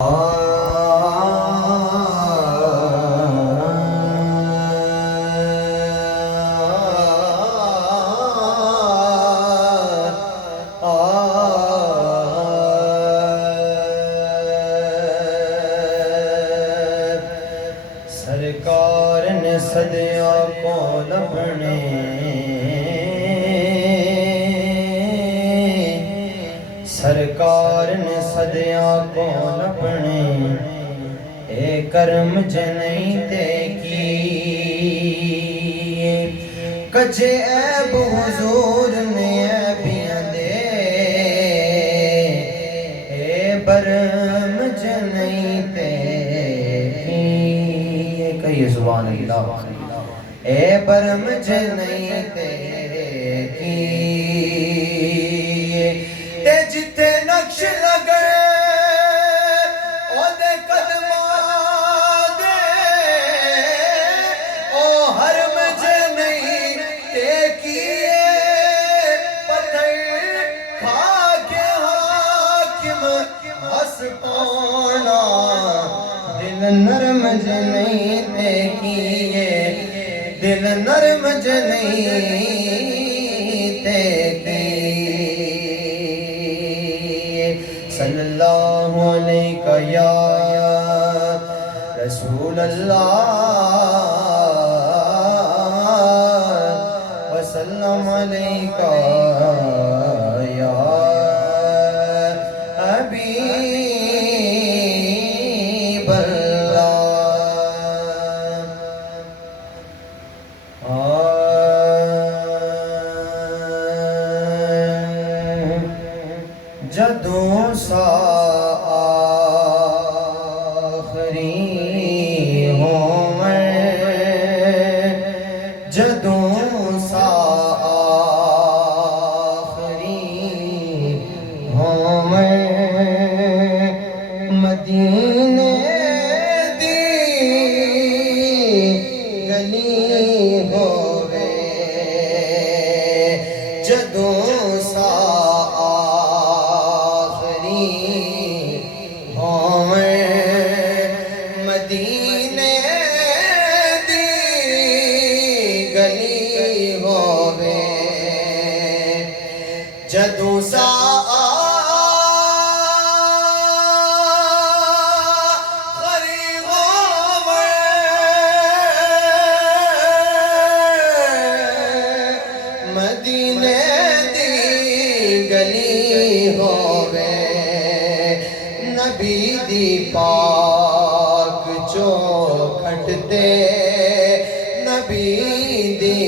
سرکار نے صدیہ کون اپنے سرکار نے صدیہ کون اپنے اے کرم جنئی تے کی کجے عیب حضور نے عیبیاں دے اے برم جنئی تے سبحان اللہ اے برم جنئی تیرے کی تے جتے نقش لگے او دے قدماں دے او حرم جنئی تے کی پتھر کھا کے حاکم ہس پانا دل نرم جنئی دل نرم جنئی تے کی صلی اللہ علیہ یا رسول اللہ وسلم علیہ یا حبیب اللہ جدوں سا آخری ہومیں جدوں سا آخری ہومیں مدینے دی گلی ہووے جدوں سا مدینے دی گلی ہووے جدوں سا آخری ہووے مدینے دی گلی ہووے نبی دی پاک چوکھٹ تے نبی دی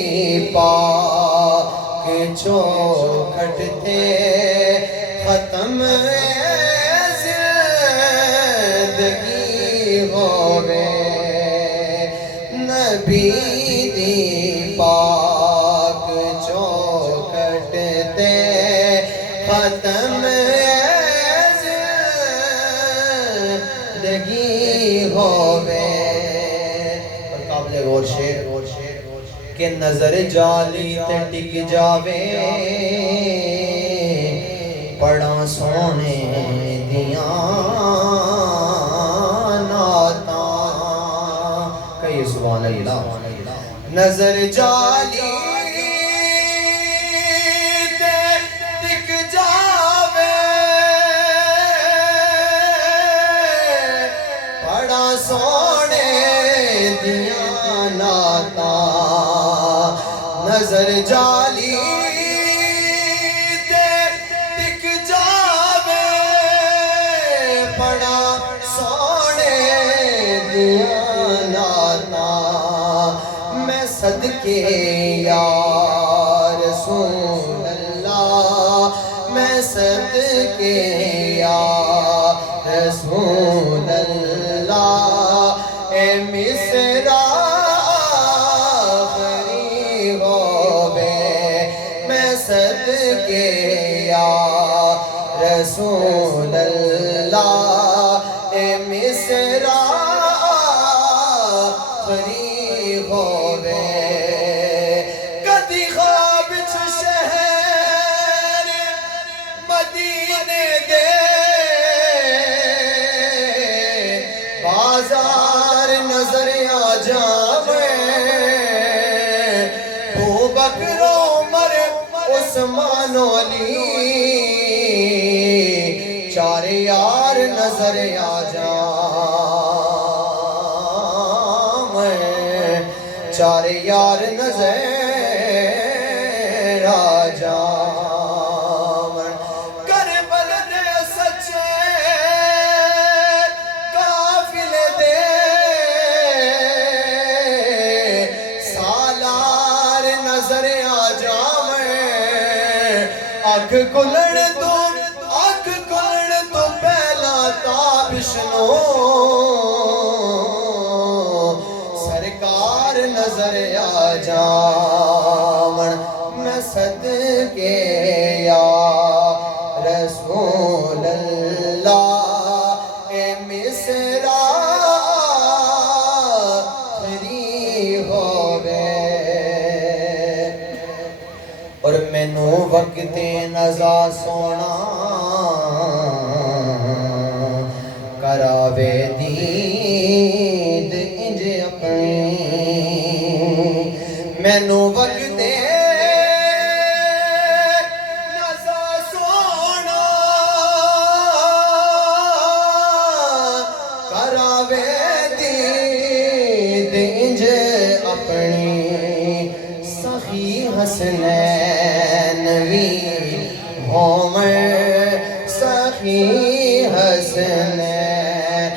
پاک چوکھٹ تے ختم زندگی ہووے نبی دی پاک چوکھٹ تے ختم زندگی ہووے اور قابل غور شیر کہ نظر جالی تے ٹک جاوے پڑھا سونے دیاں نعتاں کہیے سبحان اللہ نظر جالی سونے دیاں نعتاں نظر جالی تے ٹک جاوے پڑھا سونے دیاں نعتاں میں صدقے یا رسول اللہ میں صدقے یا رسول اللہ اے مصرا آخری ہووے میں صدقے یا رسول اللہ اے مصرا آخری ہووے کدی خواب چ شہر مدینے دے بازار نظر آ جاوے ابو بکر عمر عثمان و علی چار یار نظر آ جاویں چار یار نظر آ جاویں کربل دے سچے قافلے دے سالار نظر آ جاویں اکھ کھلن تو پہلا تابشنو سرکار نظر آ جاون میں صدقے یا رسول اللہ اے مصرا آخری ہووے اور مینو وقت نزا سونا کراوے دید انج اپنی مینو وقت نزا سونا کراوے دید انج اپنی سخی حسنین وی ہومر سخی حسنین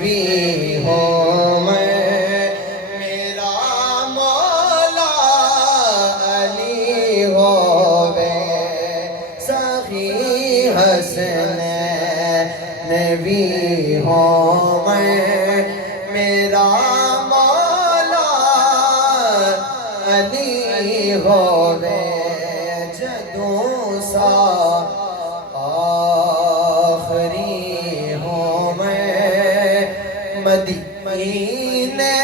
وی ہومر میرا مولا علی ہووے سخی حسنین وی ہومر میرا مولا علی ہووے جدوں سا آخری ہووے مدینے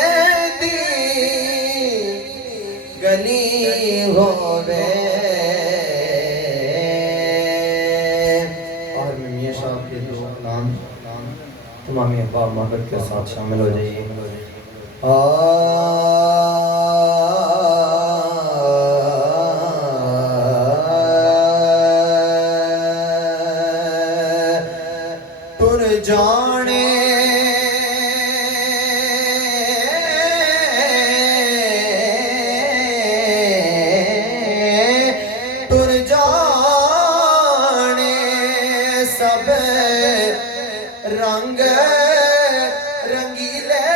دی گلی ہووے اور میں میاں صاحب کے دو نام تمام احباب محبت کے ساتھ شامل ہو جائیے تر جانے تر جانے سب رنگ رنگیلے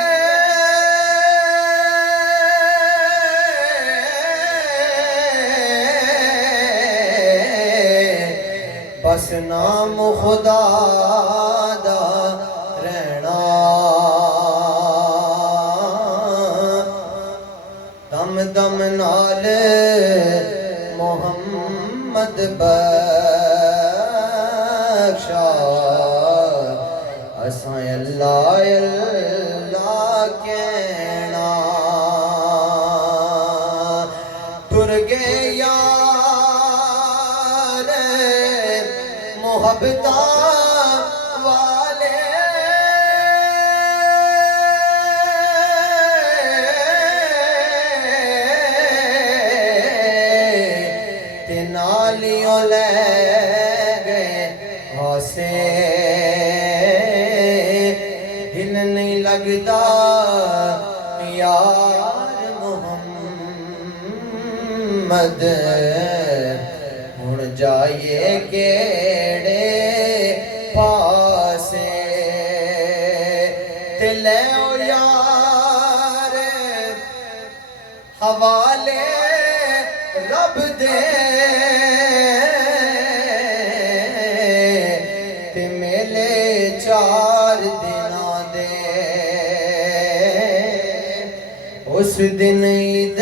بس نام خدا دا رہنا دم دم نال محمد بخشا اساں اللہ اللہ کہنا تر گئے یار محبتاں والے تے نالیوں لے گئے ہاسے دل نہیں لگتا یار محمد ہن جائیے کیڑے پاسے تے لے او یار حوالے رب دے تے میلے 4 دناں دے اس دن عید